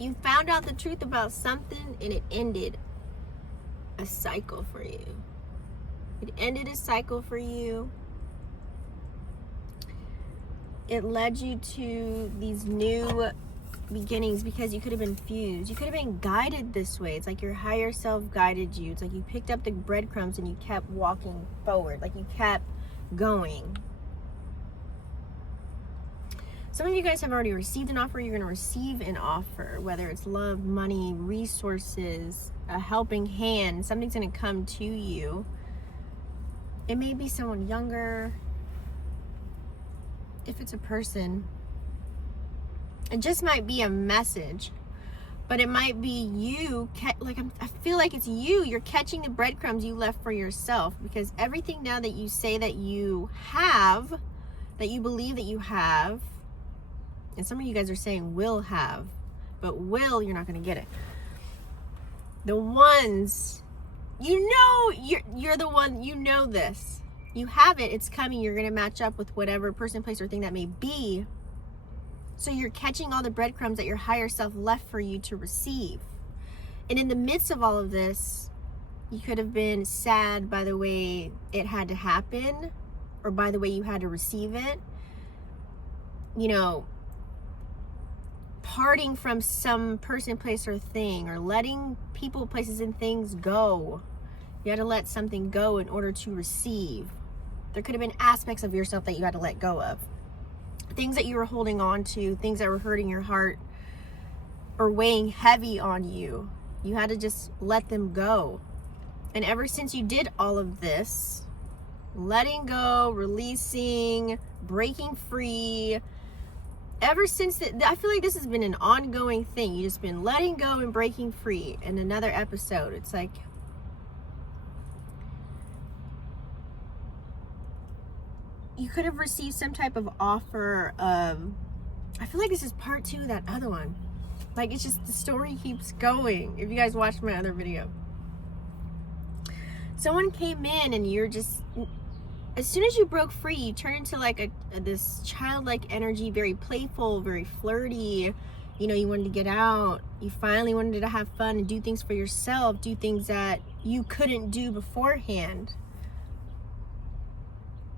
You found out the truth about something and it ended a cycle for you. It ended a cycle for you. It led you to these new beginnings because you could have been fused. You could have been guided this way. It's like your higher self guided you. It's like you picked up the breadcrumbs and you kept walking forward. Like you kept going. Some of you guys have already received an offer. You're going to receive an offer, whether it's love, money, resources, a helping hand. Something's going to come to you. It may be someone younger. If it's a person, it just might be a message, but it might be you. I feel like it's you. You're catching the breadcrumbs you left for yourself, because everything now that you say that you have, that you believe that you have, and some of you guys are saying will have, but will, you're not going to get it. The ones, you're the one, you know this. You have it, it's coming. You're going to match up with whatever person, place, or thing that may be. So you're catching all the breadcrumbs that your higher self left for you to receive. And in the midst of all of this, you could have been sad by the way it had to happen, or by the way you had to receive it. You know, parting from some person, place, or thing, or letting people, places, and things go. You had to let something go in order to receive. There could have been aspects of yourself that you had to let go of. Things that you were holding on to, things that were hurting your heart or weighing heavy on you. You had to just let them go. And ever since you did all of this, letting go, releasing, breaking free, ever since that, I feel like this has been an ongoing thing. You just been letting go and breaking free. In another episode, it's like, you could have received some type of offer of, I feel like this is part 2 of that other one. Like, it's just, the story keeps going. If you guys watched my other video, someone came in and you're just, as soon as you broke free, you turned into like this childlike energy, very playful, very flirty. You know, you wanted to get out. You finally wanted to have fun and do things for yourself, do things that you couldn't do beforehand.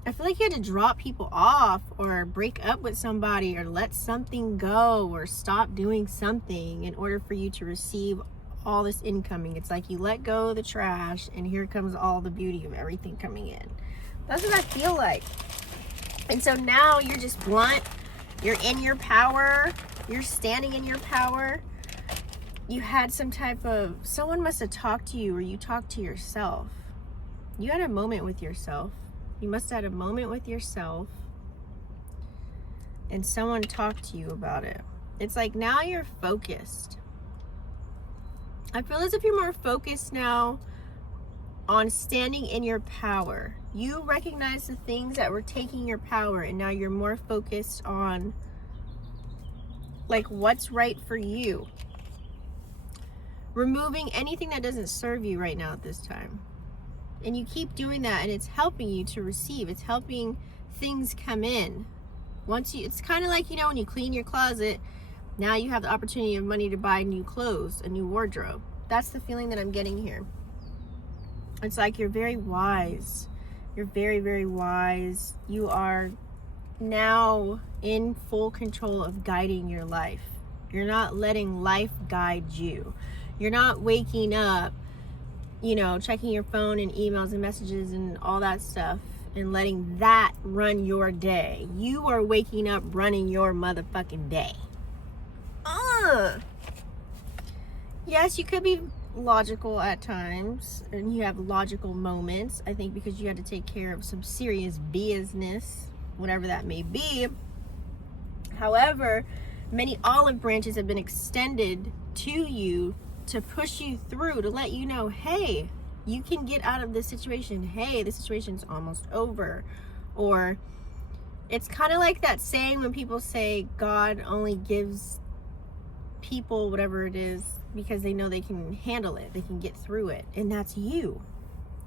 I feel like you had to drop people off, or break up with somebody, or let something go, or stop doing something in order for you to receive all this incoming. It's like you let go of the trash and here comes all the beauty of everything coming in. That's what I feel like. And so now you're just blunt. You're in your power. You're standing in your power. You had some type of, someone must have talked to you, or you talked to yourself. You had a moment with yourself. You must have had a moment with yourself, and someone talked to you about it. It's like now you're focused. I feel as if you're more focused now on standing in your power. You recognize the things that were taking your power, and now you're more focused on like what's right for you. Removing anything that doesn't serve you right now at this time. And you keep doing that, and it's helping you to receive. It's helping things come in. It's kind of like, you know, when you clean your closet, now you have the opportunity of money to buy new clothes, a new wardrobe. That's the feeling that I'm getting here. It's like you're very wise. You're very, very wise. You are now in full control of guiding your life. You're not letting life guide you. You're not waking up, you know, checking your phone and emails and messages and all that stuff and letting that run your day. You are waking up running your motherfucking day. Yes, you could be logical at times, and you have logical moments, I think, because you had to take care of some serious business, whatever that may be. However, many olive branches have been extended to you to push you through, to let you know, hey, you can get out of this situation. Hey, this situation's almost over. Or it's kind of like that saying when people say God only gives people whatever it is because they know they can handle it, they can get through it, and that's you.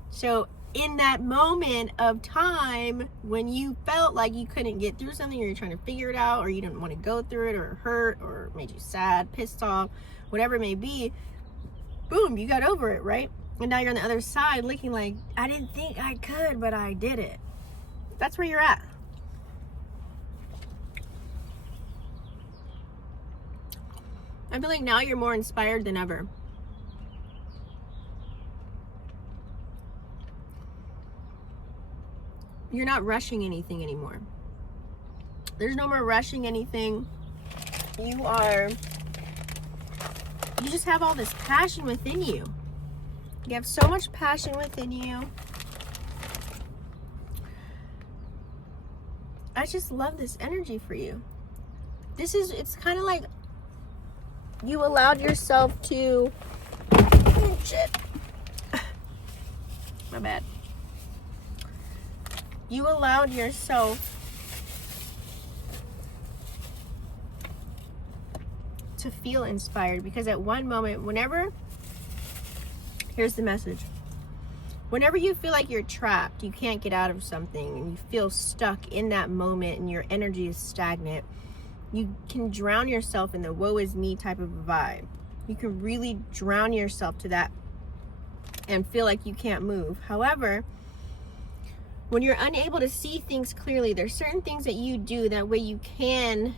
So in that moment of time when you felt like you couldn't get through something, or you're trying to figure it out, or you didn't want to go through it, or it hurt, or it made you sad, pissed off, whatever it may be, boom, you got over it, right? And now you're on the other side looking like, I didn't think I could, but I did it. That's where you're at. I feel like now you're more inspired than ever. You're not rushing anything anymore. There's no more rushing anything. You just have all this passion within you. You have so much passion within you. I just love this energy for you. It's kind of like you allowed yourself to, shit. My bad. You allowed yourself to feel inspired, because at one moment, here's the message. Whenever you feel like you're trapped, you can't get out of something, and you feel stuck in that moment and your energy is stagnant, you can drown yourself in the woe is me type of a vibe. You can really drown yourself to that and feel like you can't move. However, when you're unable to see things clearly, there's certain things that you do that way you can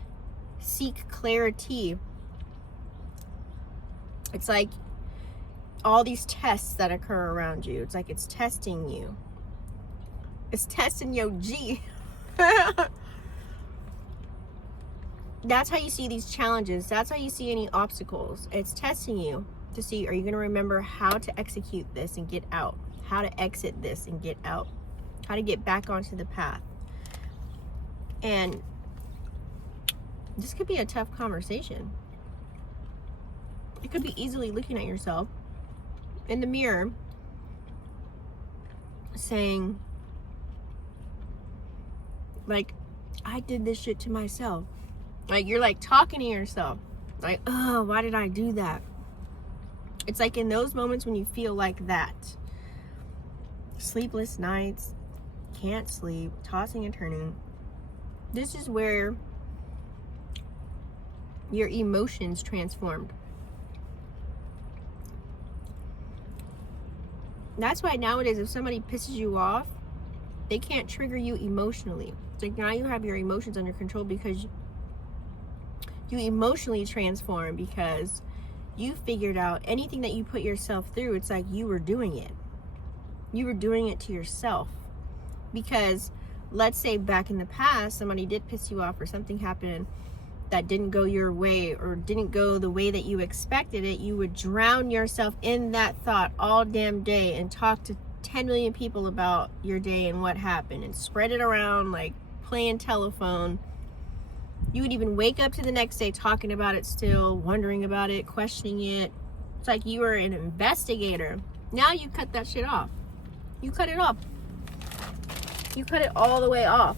seek clarity. It's like all these tests that occur around you. It's like it's testing you. It's testing your G. That's how you see these challenges. That's how you see any obstacles. It's testing you to see, are you going to remember how to execute this and get out? How to exit this and get out? How to get back onto the path? And this could be a tough conversation. It could be easily looking at yourself in the mirror saying, like, I did this shit to myself. Like, you're like talking to yourself like, oh, why did I do that? It's like in those moments when you feel like that, sleepless nights, can't sleep, tossing and turning, this is where your emotions transformed. That's why nowadays, if somebody pisses you off, they can't trigger you emotionally. It's like now you have your emotions under control because you emotionally transform, because you figured out anything that you put yourself through, it's like you were doing it. You were doing it to yourself. Because let's say back in the past, somebody did piss you off or something happened that didn't go your way or didn't go the way that you expected it, you would drown yourself in that thought all damn day and talk to 10 million people about your day and what happened and spread it around like playing telephone. You would even wake up to the next day talking about it still, wondering about it, questioning it. It's like you were an investigator. Now you cut that shit off. You cut it off. You cut it all the way off.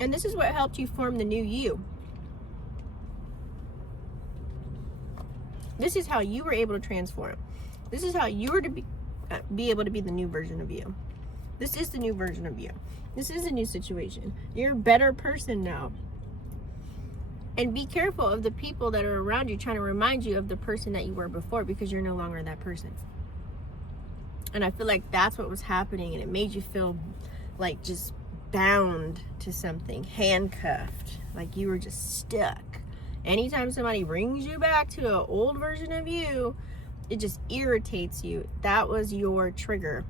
And this is what helped you form the new you. This is how you were able to transform. This is how you were to be able to be the new version of you. This is the new version of you. This is a new situation. You're a better person now. And be careful of the people that are around you trying to remind you of the person that you were before, because you're no longer that person. And I feel like that's what was happening, and it made you feel like just bound to something, handcuffed, like you were just stuck. Anytime somebody brings you back to an old version of you, it just irritates you. That was your trigger.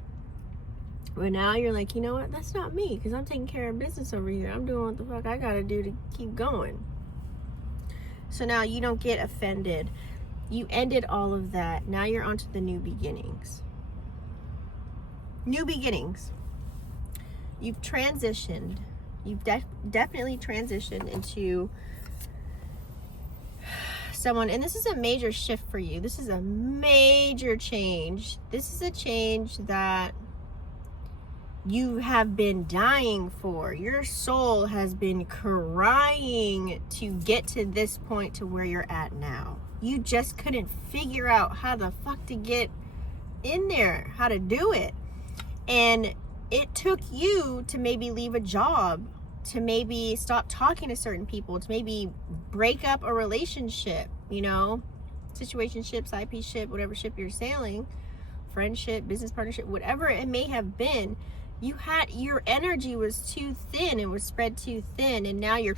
But now you're like, you know what? That's not me, because I'm taking care of business over here. I'm doing what the fuck I gotta do to keep going. So now you don't get offended. You ended all of that. Now you're onto the new beginnings. New beginnings. You've transitioned. You've definitely transitioned into someone, and this is a major shift for you. This is a major change. This is a change that you have been dying for. Your soul has been crying to get to this point, to where you're at now. You just couldn't figure out how the fuck to get in there how to do it. And it took you to maybe leave a job, to maybe stop talking to certain people, to maybe break up a relationship, you know, situationship, side piece ship, whatever ship you're sailing, friendship, business partnership, whatever it may have been. You had, your energy was too thin, it was spread too thin, and now you're,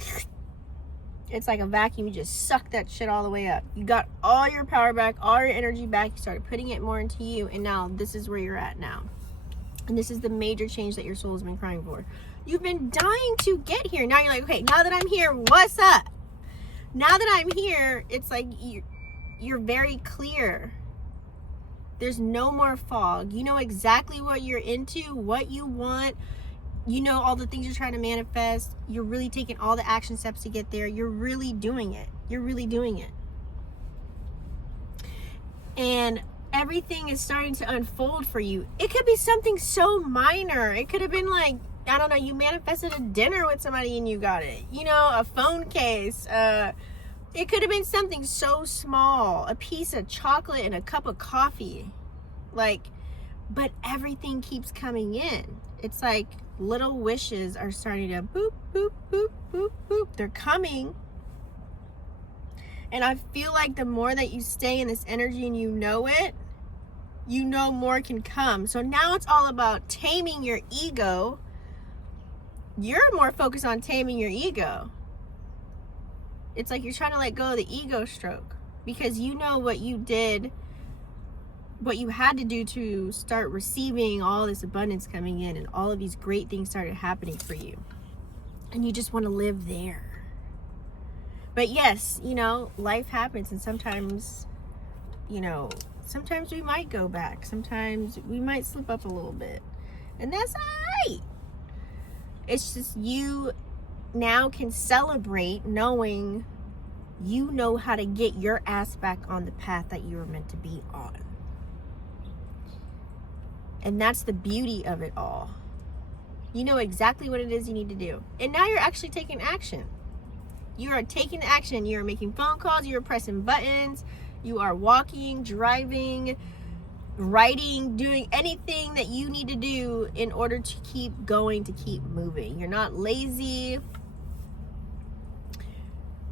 it's like a vacuum. You just suck that shit all the way up. You got all your power back, all your energy back, you started putting it more into you, and now this is where you're at now. And this is the major change that your soul has been crying for. You've been dying to get here. Now you're like, okay, now that I'm here, what's up? Now that I'm here, it's like you're very clear. There's no more fog. You know exactly what you're into, what you want. You know all the things you're trying to manifest. You're really taking all the action steps to get there. You're really doing it. You're really doing it. And everything is starting to unfold for you. It could be something so minor. It could have been like, I don't know, you manifested a dinner with somebody and you got it. You know, a phone case. It could have been something so small. A piece of chocolate and a cup of coffee. Like, but everything keeps coming in. It's like little wishes are starting to boop, boop, boop, boop, boop. They're coming. And I feel like the more that you stay in this energy and you know it, you know more can come. So now it's all about taming your ego. You're more focused on taming your ego. It's like you're trying to let go of the ego stroke, because you know what you did, what you had to do to start receiving all this abundance coming in, and all of these great things started happening for you. And you just want to live there. But yes, you know, life happens, and sometimes, you know, sometimes we might go back. Sometimes we might slip up a little bit. And that's all right. It's just you now can celebrate knowing you know how to get your ass back on the path that you were meant to be on. And that's the beauty of it all. You know exactly what it is you need to do. And now you're actually taking action. You are taking action. You are making phone calls. You are pressing buttons. You are walking, driving, writing, doing anything that you need to do in order to keep going, to keep moving. You're not lazy.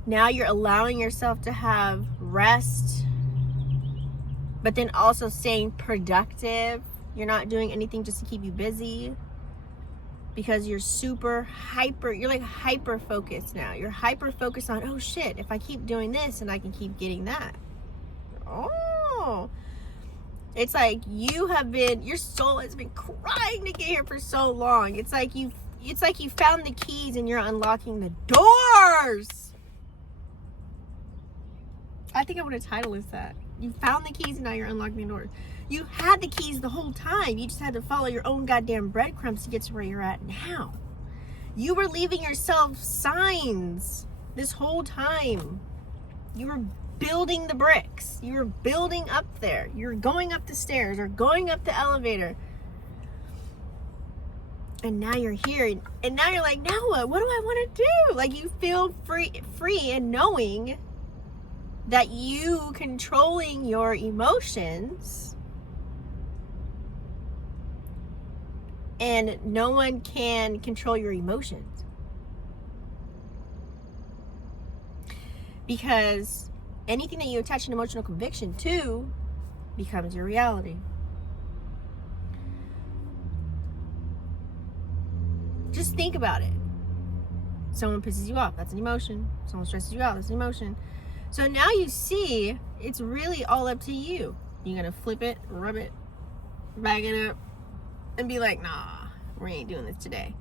Now you're allowing yourself to have rest, but then also staying productive. You're not doing anything just to keep you busy, because you're super hyper, you're like hyper focused now. You're hyper focused on, oh shit, if I keep doing this and I can keep getting that. Oh, it's like you have been, your soul has been crying to get here for so long. It's like you found the keys and you're unlocking the doors. I think I want to title this that. You found the keys and now you're unlocking the doors. You had the keys the whole time. You just had to follow your own goddamn breadcrumbs to get to where you're at now. You were leaving yourself signs this whole time. You were building the bricks. You were building up there. You're going up the stairs or going up the elevator. And now you're here. And now you're like, now what? What do I want to do? Like, you feel free and knowing that you controlling your emotions, and no one can control your emotions, because anything that you attach an emotional conviction to becomes your reality. Just think about it. Someone pisses you off, that's an emotion. Someone stresses you out, that's an emotion. So now you see, it's really all up to you. You're gonna flip it, rub it, bag it up, and be like, nah, we ain't doing this today.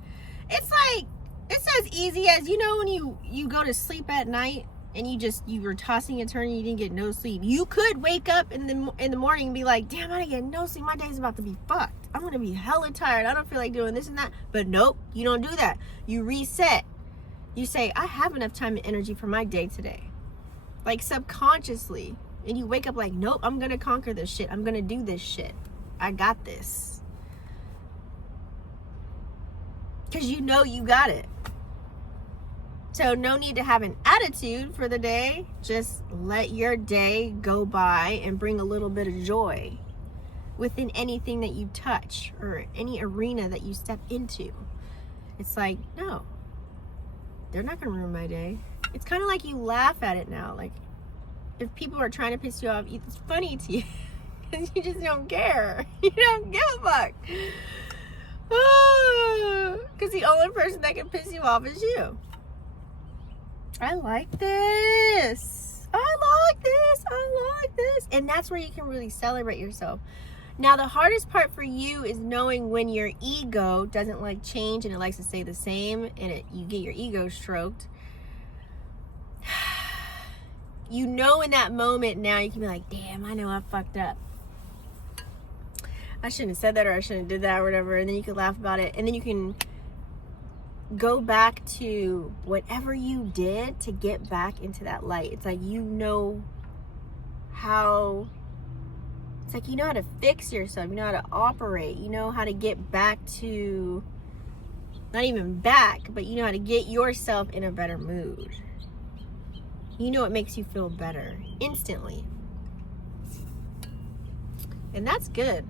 It's like, it's as easy as, you know, when you go to sleep at night and you were tossing and turning, you didn't get no sleep. You could wake up in the morning and be like, damn, I didn't get no sleep. My day's about to be fucked. I'm gonna be hella tired. I don't feel like doing this and that. But nope, you don't do that. You reset. You say, I have enough time and energy for my day today. Like, subconsciously. And you wake up like, nope, I'm gonna conquer this shit. I'm gonna do this shit. I got this. Because you know you got it. So no need to have an attitude for the day. Just let your day go by and bring a little bit of joy. within anything that you touch or any arena that you step into. It's like, no, they're not gonna ruin my day. It's kind of like you laugh at it now. Like, if people are trying to piss you off, it's funny to you because you just don't care. You don't give a fuck. Because the only person that can piss you off is you. I like this. I like this. I like this. And that's where you can really celebrate yourself. Now, the hardest part for you is knowing when your ego doesn't like change and it likes to stay the same, and you get your ego stroked. You know, in that moment now, you can be like, damn, I know I fucked up. I shouldn't have said that, or I shouldn't have did that, or whatever. And then you can laugh about it. And then you can go back to whatever you did to get back into that light. It's like, you know how... It's like, you know how to fix yourself. You know how to operate. You know how to get back to... Not even back, but you know how to get yourself in a better mood. You know what makes you feel better instantly. And that's good.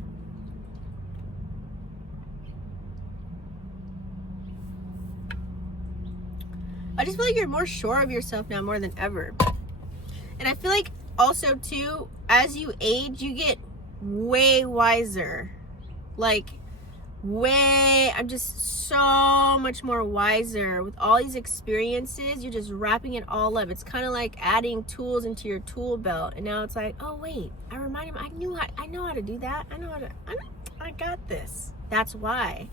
I just feel like you're more sure of yourself now more than ever. And I feel like also too, as you age, you get way wiser. Like, I'm just so much more wiser with all these experiences. You're just wrapping it all up. It's kind of like adding tools into your tool belt. And now it's like, oh wait, I know how to do that. I got this. That's why.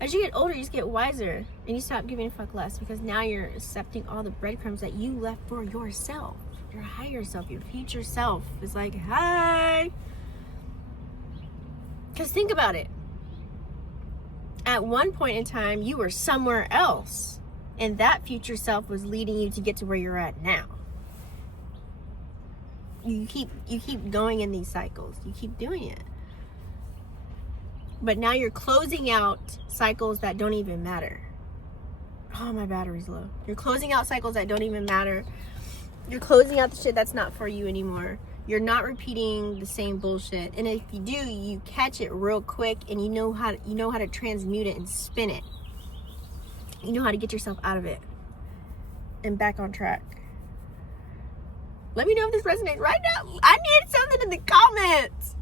As you get older, you just get wiser and you stop giving a fuck less, because now you're accepting all the breadcrumbs that you left for yourself. Your higher self, your future self is like, hi. Because think about it. At one point in time, you were somewhere else, and that future self was leading you to get to where you're at now. You keep going in these cycles. You keep doing it. But now you're closing out cycles that don't even matter. Oh, my battery's low. You're closing out cycles that don't even matter. You're closing out the shit that's not for you anymore. You're not repeating the same bullshit. And if you do, you catch it real quick, and you know how to transmute it and spin it. You know how to get yourself out of it and back on track. Let me know if this resonates right now. I need something in the comments.